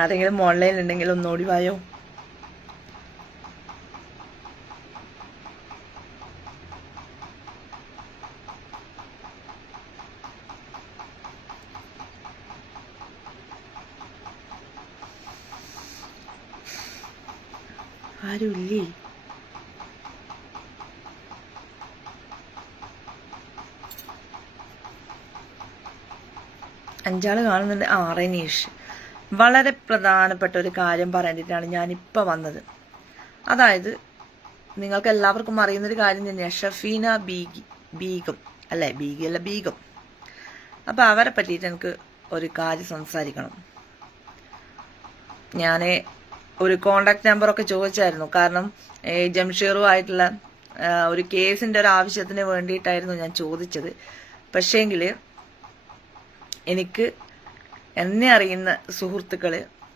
ആരെങ്കിലും ഓൺലൈനിൽ ഉണ്ടെങ്കിൽ ഒന്നോടി വായോ. ആരുമില്ലേ? അഞ്ചാള് കാണുന്നുണ്ട്. റെനീഷ്, വളരെ പ്രധാനപ്പെട്ട ഒരു കാര്യം പറയേണ്ടിയിട്ടാണ് ഞാനിപ്പോൾ വന്നത്. അതായത് നിങ്ങൾക്ക് എല്ലാവർക്കും അറിയുന്നൊരു കാര്യം തന്നെയാണ് ഷഫീന ബീഗം അല്ലേ, ബീഗം. അപ്പം അവരെ പറ്റിയിട്ട് എനിക്ക് ഒരു കാര്യം സംസാരിക്കണം. ഞാൻ ഒരു കോണ്ടാക്ട് നമ്പറൊക്കെ ചോദിച്ചായിരുന്നു. കാരണം ജംഷീറുമായിട്ടുള്ള ഒരു കേസിൻ്റെ ഒരു ആവശ്യത്തിന് വേണ്ടിയിട്ടായിരുന്നു ഞാൻ ചോദിച്ചത്. പക്ഷേങ്കിൽ എന്നെ അറിയുന്ന സുഹൃത്തുക്കൾ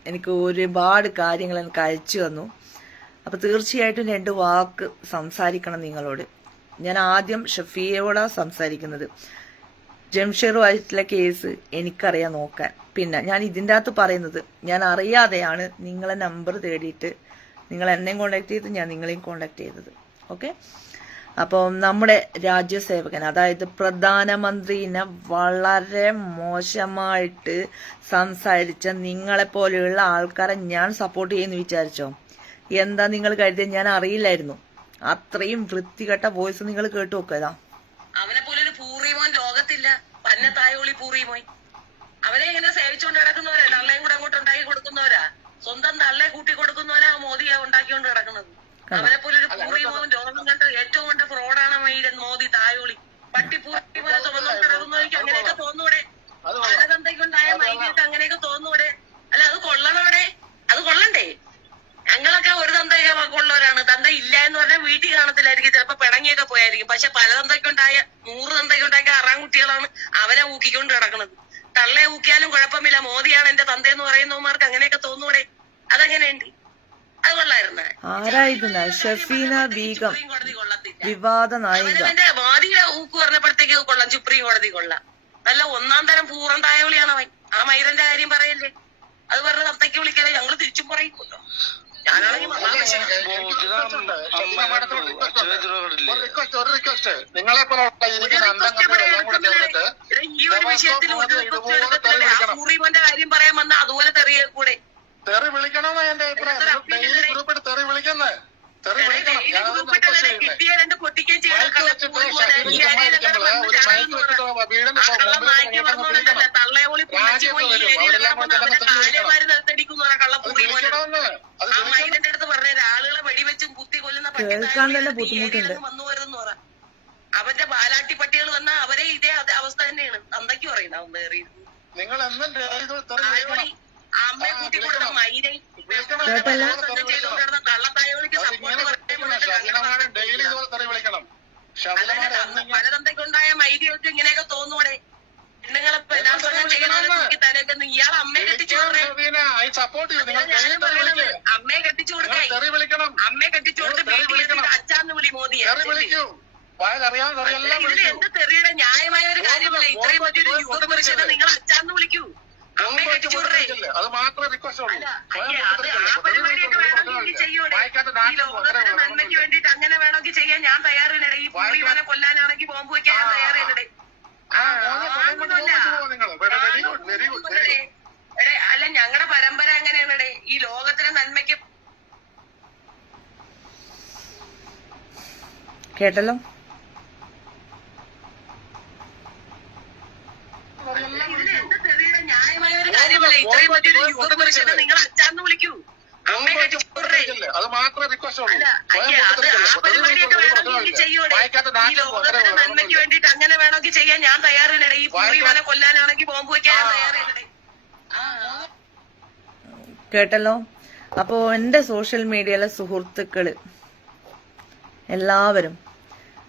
എനിക്ക് ഒരുപാട് കാര്യങ്ങൾ എനിക്ക് അയച്ചു തന്നു. അപ്പോൾ തീർച്ചയായിട്ടും 2 വാക്ക് സംസാരിക്കണം നിങ്ങളോട്. ഞാൻ ആദ്യം ഷഫിയയോടാണ് സംസാരിക്കുന്നത്. ജംഷീറുമായിട്ടുള്ള കേസ് എനിക്കറിയാൻ നോക്കാൻ. പിന്നെ ഞാൻ ഇതിൻ്റെ അകത്ത് പറയുന്നത് ഞാൻ അറിയാതെയാണ് നിങ്ങളെ നമ്പർ തേടിയിട്ട് നിങ്ങൾ എന്നെയും കോണ്ടാക്ട് ചെയ്ത് ഞാൻ നിങ്ങളെയും കോണ്ടാക്ട് ചെയ്തത്. ഓക്കെ, അപ്പോൾ നമ്മുടെ രാജ്യസേവകൻ, അതായത് പ്രധാനമന്ത്രിനെ വളരെ മോശമായിട്ട് സംസാരിച്ച നിങ്ങളെപ്പോലെയുള്ള ആൾക്കാരെ ഞാൻ സപ്പോർട്ട് ചെയ്യുമെന്ന് വിചാരിച്ചോ? എന്താ നിങ്ങൾ കരുതിയത്? ഞാൻ അറിയില്ലായിരുന്നു. അത്രയും വൃത്തികെട്ട വോയിസ് നിങ്ങൾ കേട്ടു നോക്കുക. അവനെ പോലെ ഒരു പൂറിമോൻ ലോകത്തില്ല. പന്ന തായോളി പൂറിമോൻ. അവനെ ഇങ്ങനെ സേവിച്ചുകൊണ്ട് കിടക്കുന്നവരാ. തള്ളയും കൂടെ അങ്ങോട്ട് ഉണ്ടാക്കി കൊടുക്കുന്നവരാ. സ്വന്തം തള്ളയെ കൂട്ടി കൊടുക്കുന്നവരാ മോദിയാ ഉണ്ടാക്കിക്കൊണ്ട് കിടക്കുന്നത്. അവനെ പോലെ ഒരു പൂറിമോൻ ലോകം കണ്ട ഏറ്റവും കണ്ട ഫ്രോഡാണ് മോദി തായോളി. പട്ടിപ്പൂറിമോനെ ചുമന്നോണ്ട് കിടക്കുന്നവർക്ക് അങ്ങനെയൊക്കെ തോന്നൂടെ? പലതന്തയ്ക്കുണ്ടായ മൈനിയൊക്കെ അങ്ങനെയൊക്കെ തോന്നൂടെ? അല്ല, അത് കൊള്ളണോടെ? അത് കൊള്ളണ്ടേ? ഞങ്ങളൊക്കെ ഒരു തന്തയൊക്കെ ഉള്ളവരാണ്. തന്ത ഇല്ല എന്ന് പറഞ്ഞാൽ വീട്ടിൽ കാണത്തില്ലായിരിക്കും, ചിലപ്പോ പിണങ്ങിയൊക്കെ പോയായിരിക്കും. പക്ഷെ പല തന്തയ്ക്കുണ്ടായ 100 തന്തയ്ക്കുണ്ടായ 6 കുട്ടികളാണ് അവനെ ഊക്കിക്കൊണ്ട് കിടക്കുന്നത്. തള്ളയെ ഊക്കിയാലും കുഴപ്പമില്ല, മോദിയാണ് എന്റെ തന്തയെന്ന് പറയുന്നവന്മാർക്ക് അങ്ങനെയൊക്കെ തോന്നൂടെ? അതെങ്ങനെയുണ്ട്? അത് കൊള്ളായിരുന്ന ഷഫീന ബീഗം വിവാദ നായിക. അവന്റെ വാദിയുടെ ഊക്ക് പറഞ്ഞപ്പോഴത്തേക്ക് കൊള്ളാം, സുപ്രീം കോടതി കൊള്ളാം. നല്ല 1-ാം തരം പൂറം തായോളിയാണ് അവൻ. ആ മൈരന്റെ കാര്യം പറയല്ലേ? അത് പറഞ്ഞ തത്തയ്ക്ക് വിളിക്കല്ലേ, ഞങ്ങള് തിരിച്ചും പറയില്ലോ. ഞാനാണെങ്കിൽ ഈ ഒരു വിഷയത്തിൽ പൂറിമോന്റെ കാര്യം പറയാൻ വന്ന അതുപോലെ തെറിയ കൂടെ തെറി വിളിക്കണമെന്നാ എന്റെ അഭിപ്രായം. ഗ്രൂപ്പിട്ട് തെറി വിളിക്കുന്നത് കിട്ടിയ 2 പൊട്ടിക്കുകയും ചെയ്യണം. തള്ളയോളി കാലമാര് നിർത്തടിക്കുന്ന കള്ളപ്പൂറിമോനെ ആ മൈനന്റെ അടുത്ത് പറഞ്ഞ ആളുകളെ വെടിവെച്ചും കുത്തി കൊല്ലുന്ന വന്നു വരുന്ന പറ. അവന്റെ പാലാട്ടി പട്ടികൾ വന്ന അവരെ ഇതേ അവസ്ഥ തന്നെയാണ്. തന്തയ്ക്ക് പറയുന്നത് നിങ്ങൾ അമ്മയെ കൂട്ടി കൊടുത്ത മൈനെ ചെയ്തുകൊണ്ടിരുന്ന കള്ളത്തായോളിക്ക് സപ്പോർട്ട് പലതന്തയ്ക്കുണ്ടായ മൈരിയൊക്കെ ഇങ്ങനെയൊക്കെ തോന്നൂടെ? പെണ്ണുങ്ങളെ ചെയ്യണമെന്ന് ഇയാൾ അമ്മയെ കെട്ടിച്ചു അമ്മയെ കെട്ടിച്ചു കൊടുക്കാൻ അമ്മയെ കെട്ടിച്ചു കൊടുത്ത് അച്ഛാന്ന് വിളി മോദിയെ. ഇതിൽ എന്ത് തെറിയുടെ ന്യായമായ ഒരു കാര്യമല്ല. ഇത്രയും വലിയൊരു യുവപുരുഷനെ നിങ്ങൾ അച്ഛാന്ന് വിളിക്കൂ. അമ്മയെ കെട്ടിച്ചു കൊടുക്കേ. ആ പരിപാടിയൊക്കെ വേണമെങ്കിൽ ചെയ്യൂടെ? ഈ ലോകത്തിന്റെ നന്മയ്ക്ക് വേണ്ടിട്ട് അങ്ങനെ വേണമെങ്കിൽ ചെയ്യാൻ ഞാൻ തയ്യാറില്ലേ? ഈ പുള്ളിമാനെ കൊല്ലാനാണെങ്കിൽ ബോംബ് വയ്ക്കാൻ ഞാൻ തയ്യാറില്ലേ? അല്ല, ഞങ്ങളുടെ പരമ്പര എങ്ങനെയാണ് ഈ ലോകത്തിന്റെ നന്മയ്ക്ക്? കേട്ടല്ലോ, ന്യായമായ ഒരു കാര്യമല്ല. ഇത്രയും വലിയൊരു യുവപുരുഷനെ നിങ്ങൾ അച്ഛാന്ന് വിളിക്കൂ. അമ്മയെ കെട്ടിച്ചു കൊടുക്കേ. ആ പരിപാടിയൊക്കെ വേണമെങ്കിൽ ചെയ്യൂടെ? ഈ ലോകത്തിന്റെ നന്മയ്ക്ക് വേണ്ടിട്ട് അങ്ങനെ വേണമെങ്കിൽ ചെയ്യാൻ ഞാൻ തയ്യാറില്ലേ? ഈ പുള്ളിമാനെ കൊല്ലാനാണെങ്കിൽ ബോംബ് വയ്ക്കാൻ ഞാൻ തയ്യാറില്ലേ? കേട്ടല്ലോ. അപ്പോ എന്റെ സോഷ്യൽ മീഡിയയിലെ സുഹൃത്തുക്കള് എല്ലാവരും,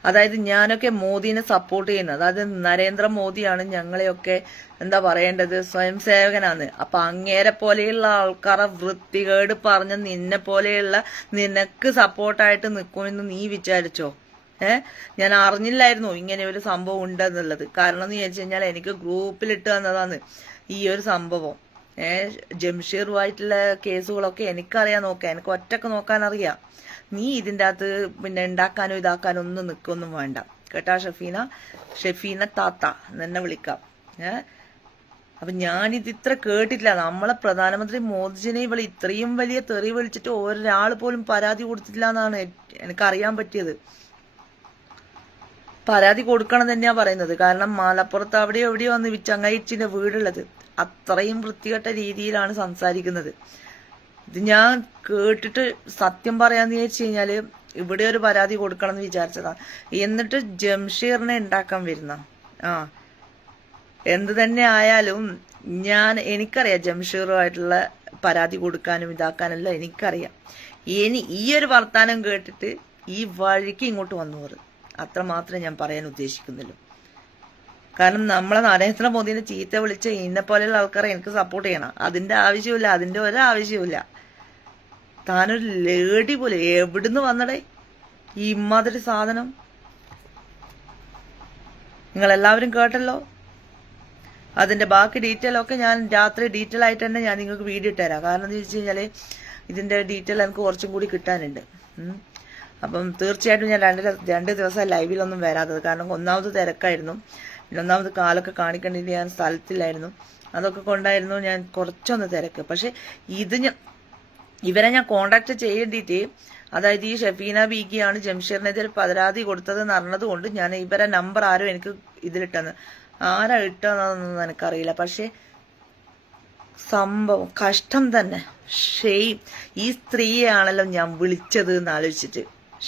അതായത് ഞാനൊക്കെ മോദിനെ സപ്പോർട്ട് ചെയ്യുന്നത്, അതായത് നരേന്ദ്രമോദിയാണ് ഞങ്ങളെയൊക്കെ എന്താ പറയേണ്ടത്, സ്വയം സേവകനാണ്. അപ്പൊ അങ്ങേരെ പോലെയുള്ള ആൾക്കാരെ വൃത്തികേട് പറഞ്ഞ നിന്നെ പോലെയുള്ള നിനക്ക് സപ്പോർട്ടായിട്ട് നിൽക്കുമെന്ന് നീ വിചാരിച്ചോ? ഞാൻ അറിഞ്ഞില്ലായിരുന്നു ഇങ്ങനെ ഒരു സംഭവം ഉണ്ടെന്നുള്ളത്. കാരണം എന്ന് വിചാരിച്ചു കഴിഞ്ഞാൽ എനിക്ക് ഗ്രൂപ്പിലിട്ട് തന്നതാണ് ഈ ഒരു സംഭവം. ജംഷീറുമായിട്ടുള്ള കേസുകളൊക്കെ എനിക്കറിയാൻ നോക്കാം, എനിക്ക് ഒറ്റക്ക് നോക്കാൻ അറിയാം. നീ ഇതിൻ്റെ അകത്ത് പിന്നെ ഉണ്ടാക്കാനോ ഇതാക്കാനോ ഒന്നും നിൽക്കൊന്നും വേണ്ട കേട്ടാ ഷെഫീന താത്ത എന്നെ വിളിക്കാം. അപ്പൊ ഞാനിത് ഇത്ര കേട്ടിട്ടില്ല. നമ്മളെ പ്രധാനമന്ത്രി മോദിജിനെ ഇവൾ ഇത്രയും വലിയ തെറി വിളിച്ചിട്ട് ഒരാൾ പോലും പരാതി കൊടുത്തിട്ടില്ല എന്നാണ് എനിക്കറിയാൻ പറ്റിയത്. പരാതി കൊടുക്കണം തന്നെയാ പറയുന്നത്. കാരണം മലപ്പുറത്ത് അവിടെയോ എവിടെയോ വന്ന് ചങ്ങായിച്ചിന്റെ വീടുള്ളത്. അത്രയും വൃത്തികെട്ട രീതിയിലാണ് സംസാരിക്കുന്നത്. ഇത് ഞാൻ കേട്ടിട്ട് സത്യം പറയാന്ന് വെച്ച് കഴിഞ്ഞാല് ഇവിടെ ഒരു പരാതി കൊടുക്കണം എന്ന് വിചാരിച്ചതാണ്. എന്നിട്ട് ജംഷീറിനെ ഉണ്ടാക്കാൻ വരുന്ന എന്ത് തന്നെ ആയാലും എനിക്കറിയാം ജംഷീറുമായിട്ടുള്ള പരാതി കൊടുക്കാനും ഇതാക്കാനെല്ലാം എനിക്കറിയാം. ഈ ഒരു വർത്താനം കേട്ടിട്ട് ഈ വഴിക്ക് ഇങ്ങോട്ട് വന്നവർ അത്ര മാത്രമേ ഞാൻ പറയാൻ ഉദ്ദേശിക്കുന്നുള്ളൂ. കാരണം നമ്മളെ നരേന്ദ്രമോദിനെ ചീത്ത വിളിച്ച ഇന്നെ പോലെയുള്ള ആൾക്കാരെ എനിക്ക് സപ്പോർട്ട് ചെയ്യണം. അതിന്റെ ആവശ്യമില്ല, അതിന്റെ ഒരാവശ്യമില്ല. താനൊരു ലേഡി പോലെ എവിടുന്ന് വന്നടേ ഈ ഇമ്മാതിരി സാധനം? നിങ്ങളെല്ലാവരും കേട്ടല്ലോ. അതിന്റെ ബാക്കി ഡീറ്റെയിൽ ഒക്കെ ഞാൻ രാത്രി ഡീറ്റെയിൽ ആയിട്ട് തന്നെ ഞാൻ നിങ്ങൾക്ക് വീഡിയോ ഇട്ടുതരാം. കാരണം എന്ന് വെച്ച് കഴിഞ്ഞാല് ഇതിന്റെ ഡീറ്റെയിൽ എനിക്ക് കുറച്ചും കൂടി കിട്ടാനുണ്ട്. അപ്പം തീർച്ചയായിട്ടും ഞാൻ രണ്ട് ദിവസം ലൈവിലൊന്നും വരാത്തത്. കാരണം ഒന്നാമത് തിരക്കായിരുന്നു, ഒന്നാമത് കാലൊക്കെ കാണിക്കേണ്ടിട്ട് ഞാൻ സ്ഥലത്തില്ലായിരുന്നു. അതൊക്കെ കൊണ്ടായിരുന്നു ഞാൻ കുറച്ചൊന്ന് തിരക്ക്. പക്ഷെ ഇവരെ ഞാൻ കോണ്ടാക്ട് ചെയ്യേണ്ടിയിട്ട്, അതായത് ഈ ഷെഫീന ബീഗിയാണ് ജംഷീറിനെതിരെ പരാതി കൊടുത്തതെന്ന് അറിഞ്ഞതുകൊണ്ട് ഞാൻ ഇവരെ നമ്പർ ആരും എനിക്ക് ഇതിലിട്ടെന്ന്, ആരാ ഇട്ടെന്നൊന്നും എനിക്കറിയില്ല. പക്ഷെ സംഭവം കഷ്ടം തന്നെ. ഷെയിം. ഈ സ്ത്രീയാണല്ലോ ഞാൻ വിളിച്ചത് എന്ന് ആലോചിച്ചിട്ട്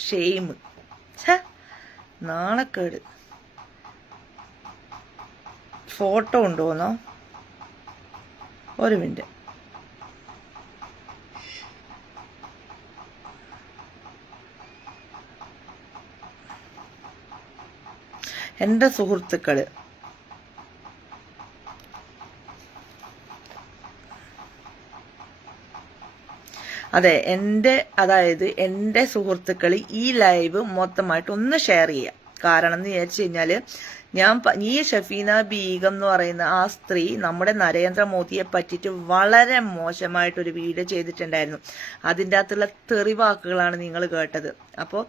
ഷെയിം. നാണക്കേട്. ഫോട്ടോ ഉണ്ടോന്നോ? ഒരു മിനിറ്റ്. എൻ്റെ സുഹൃത്തുക്കള് അതായത് എൻ്റെ സുഹൃത്തുക്കൾ ഈ ലൈവ് മൊത്തമായിട്ട് ഒന്ന് ഷെയർ ചെയ്യാം. കാരണം എന്ന് വിചാരിച്ചു കഴിഞ്ഞാല് ഈ ഷെഫീന ബീഗം എന്ന് പറയുന്ന ആ സ്ത്രീ നമ്മുടെ നരേന്ദ്രമോദിയെ പറ്റിയിട്ട് വളരെ മോശമായിട്ടൊരു വീഡിയോ ചെയ്തിട്ടുണ്ടായിരുന്നു. അതിൻ്റെ അകത്തുള്ള തെറിവാക്കുകളാണ് നിങ്ങൾ കേട്ടത്. അപ്പോൾ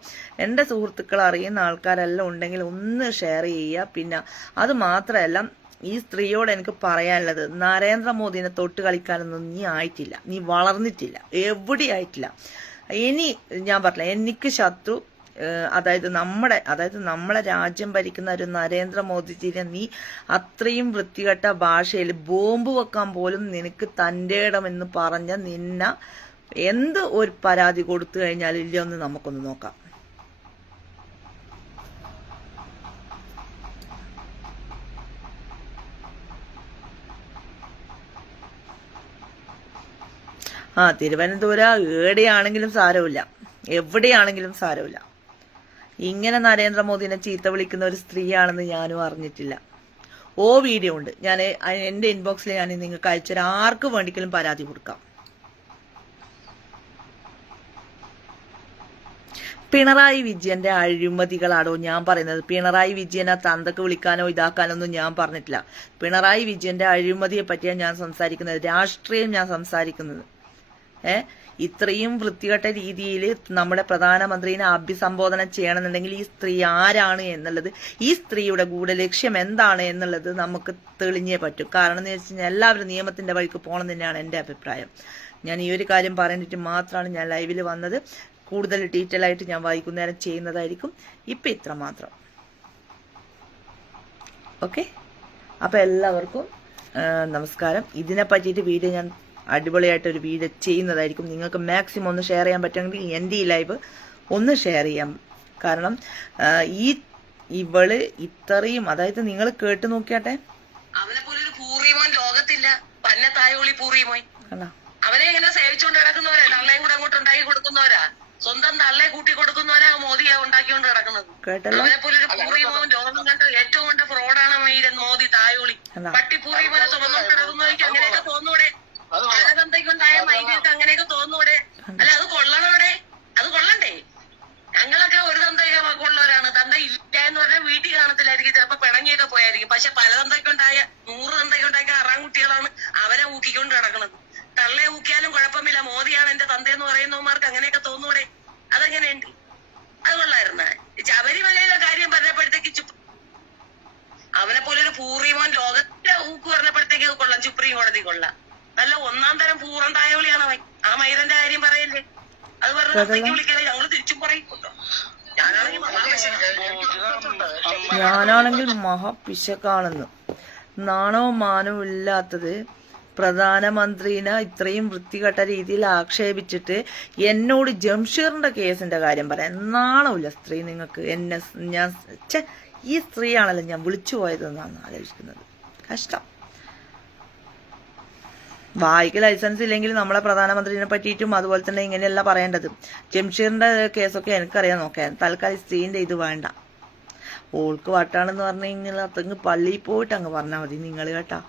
എൻ്റെ സുഹൃത്തുക്കൾ അറിയുന്ന ആൾക്കാരെല്ലാം ഉണ്ടെങ്കിൽ ഒന്ന് ഷെയർ ചെയ്യുക. പിന്നെ അത് മാത്രമല്ല, ഈ സ്ത്രീയോട് എനിക്ക് പറയാനുള്ളത്, നരേന്ദ്രമോദിനെ തൊട്ട് കളിക്കാനൊന്നും നീ ആയിട്ടില്ല, നീ വളർന്നിട്ടില്ല, എവിടെ ആയിട്ടില്ല. ഇനി ഞാൻ പറഞ്ഞില്ല, എനിക്ക് ശത്രു അതായത് നമ്മളെ രാജ്യം ഭരിക്കുന്ന ഒരു നരേന്ദ്രമോദിജിനെ നീ അത്രയും വൃത്തികെട്ട ഭാഷയിൽ ബോംബ് വെക്കാൻ പോലും നിനക്ക് തൻ്റെ ഇടമെന്ന് പറഞ്ഞ എന്ത് ഒരു പരാതി കൊടുത്തു കഴിഞ്ഞാൽ ഇല്ലയൊന്ന് നമുക്കൊന്ന് നോക്കാം. തിരുവനന്തപുരം എവിടെയാണെങ്കിലും സാരമില്ല, എവിടെയാണെങ്കിലും സാരമില്ല. ഇങ്ങനെ നരേന്ദ്രമോദിനെ ചീത്ത വിളിക്കുന്ന ഒരു സ്ത്രീയാണെന്ന് ഞാനും അറിഞ്ഞിട്ടില്ല. വീഡിയോ ഉണ്ട്, ഞാൻ എൻ്റെ ഇൻബോക്സിൽ ഞാൻ നിങ്ങൾക്ക് അയച്ചുതരാം. ആർക്ക് വേണ്ടിക്കലും പരാതി കൊടുക്കാം. പിണറായി വിജയന്റെ അഴിമതികളാണോ ഞാൻ പറയുന്നത്? പിണറായി വിജയനെ തന്തക്ക് വിളിക്കാനോ ഇതാക്കാനൊന്നും ഞാൻ പറഞ്ഞിട്ടില്ല. പിണറായി വിജയന്റെ അഴിമതിയെ പറ്റിയാണ് ഞാൻ സംസാരിക്കുന്നത്, രാഷ്ട്രീയം ഞാൻ സംസാരിക്കുന്നത്. ഇത്രയും വൃത്തികെട്ട രീതിയിൽ നമ്മുടെ പ്രധാനമന്ത്രിനെ അഭിസംബോധന ചെയ്യണമെന്നുണ്ടെങ്കിൽ ഈ സ്ത്രീ ആരാണ് എന്നുള്ളത്, ഈ സ്ത്രീയുടെ ഗൂഢലക്ഷ്യം എന്താണ് എന്നുള്ളത് നമുക്ക് തെളിഞ്ഞേ പറ്റും. കാരണം എന്ന് വെച്ച് കഴിഞ്ഞാൽ എല്ലാവരും നിയമത്തിന്റെ വഴിക്ക് പോകണം തന്നെയാണ് എൻ്റെ അഭിപ്രായം. ഞാൻ ഈ ഒരു കാര്യം പറയാനിട്ട് മാത്രമാണ് ഞാൻ ലൈവിൽ വന്നത്. കൂടുതൽ ഡീറ്റെയിൽ ആയിട്ട് ഞാൻ വൈകുന്നേരം ചെയ്യുന്നതായിരിക്കും. ഇപ്പം ഇത്ര മാത്രം. ഓക്കെ, അപ്പം എല്ലാവർക്കും നമസ്കാരം. ഇതിനെ പറ്റിയിട്ട് വീഡിയോ ഞാൻ അടിപൊളിയായിട്ടൊരു വീഡിയോ ചെയ്യുന്നതായിരിക്കും. നിങ്ങൾക്ക് മാക്സിമം ഒന്ന് ഷെയർ ചെയ്യാൻ പറ്റുമെങ്കിൽ എൻ്റെ ഈ ലൈവ് ഒന്ന് ഷെയർ ചെയ്യാം. കാരണം ഇവള് ഇത്രയും, അതായത് നിങ്ങൾ കേട്ട് നോക്കിയാട്ടെ. അവനെ പോലെ ഒരു പൂറിമോൻ ലോകത്തില്ല. പന്ന തായോളി പൂറിമോൻ. അവനെ ഇങ്ങനെ സേവിച്ചുകൊണ്ട് കിടക്കുന്നവരാ, തള്ളയും കൂടെ അങ്ങോട്ട് ഉണ്ടാക്കി കൊടുക്കുന്നവരാ, സ്വന്തം തള്ളയെ കൂട്ടി കൊടുക്കുന്നവരാ മോദിയാ ഉണ്ടാക്കിക്കൊണ്ട് കിടക്കുന്നത്. അവനെ പോലെ ഒരു പൂറിമോൻ ലോകം കണ്ട ഏറ്റവും കണ്ട ഫ്രോഡാണ് മോദി തായോളി. പട്ടിപ്പൂറിമോനെ ചുമന്നോണ്ട് കിടക്കുന്നവർക്ക് അങ്ങനെയൊക്കെ തോന്നൂടെ? ആനന്ദയ്ക്കുണ്ടായ മൈലിയൊക്കെ അങ്ങനെയൊക്കെ തോന്നൂടെ? അല്ല, അത് കൊള്ളണോടെ? അത് കൊള്ളണ്ടേ? ഞങ്ങളൊക്കെ ഒരു തന്തയൊക്കെ ഉള്ളവരാണ്. തന്ത ഇല്ല എന്ന് പറഞ്ഞാൽ വീട്ടിൽ കാണത്തില്ലായിരിക്കും, ചിലപ്പോ പിണങ്ങിയൊക്കെ പോയായിരിക്കും. പക്ഷെ പല തന്തയ്ക്കുണ്ടായ 100 തന്തയ്ക്കുണ്ടായ 6 കുട്ടികളാണ് അവനെ ഊക്കിക്കൊണ്ട് കിടക്കണത്. തള്ളെ ഊക്കിയാലും കുഴപ്പമില്ല, മോദിയാണ് എന്റെ തന്തയെന്ന് പറയുന്നവന്മാർക്ക് അങ്ങനെയൊക്കെ തോന്നൂടെ? അതെങ്ങനെയുണ്ട്? അത് കൊള്ളായിരുന്ന ശബരിമലയിലെ കാര്യം പറഞ്ഞപ്പോഴത്തേക്ക് അവനെ പോലെ ഒരു പൂർവിമോൻ ലോകത്തെ ഊക്ക് പറഞ്ഞപ്പോഴത്തേക്ക് കൊള്ളാം, സുപ്രീം കോടതി കൊള്ളാം. നല്ല ഒന്നാം തരം പൂർവ്വം തായവിളിയാണ് അവൻ. ആ മൈരന്റെ കാര്യം പറയല്ലേ, അത് പറഞ്ഞ വിളിക്കാതെ ഞങ്ങള് തിരിച്ചും പറയും. ഞാനാണെങ്കിൽ മഹാപിശക്കാണെന്ന്. നാണവും മാനവും ഇല്ലാത്തത് പ്രധാനമന്ത്രിനെ ഇത്രയും വൃത്തികെട്ട രീതിയിൽ ആക്ഷേപിച്ചിട്ട് എന്നോട് ജംഷീറിന്റെ കേസിന്റെ കാര്യം പറയാൻ നാണമില്ല സ്ത്രീ നിങ്ങൾക്ക്. എന്നെ ഞാൻ ഈ സ്ത്രീയാണല്ലോ ഞാൻ വിളിച്ചു പോയതെന്നാണ് ആലോചിക്കുന്നത്. കഷ്ടം. വായിക്ക് ലൈസൻസ് ഇല്ലെങ്കിൽ നമ്മളെ പ്രധാനമന്ത്രിനെ പറ്റിയിട്ടും അതുപോലെ തന്നെ ഇങ്ങനെയല്ല പറയേണ്ടത്. ജംഷീറിന്റെ കേസൊക്കെ എനിക്കറിയാൻ നോക്കാൻ. തൽക്കാലം സ്ത്രീന്റെ ഇത് വേണ്ട. ഓൾക്ക് വട്ടാണെന്ന് പറഞ്ഞു കഴിഞ്ഞാൽ അതങ്ങ് പള്ളിയിൽ പോയിട്ട് അങ്ങ് പറഞ്ഞാൽ മതി നിങ്ങൾ കേട്ടാ.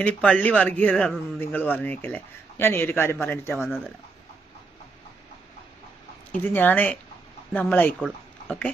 ഇനി പള്ളി വർഗീയതാണെന്ന് നിങ്ങൾ പറഞ്ഞേക്കല്ലേ. ഞാൻ ഈ ഒരു കാര്യം പറഞ്ഞിട്ടാ വന്നതല്ല. ഇത് നമ്മളായിക്കോളും. ഓക്കെ.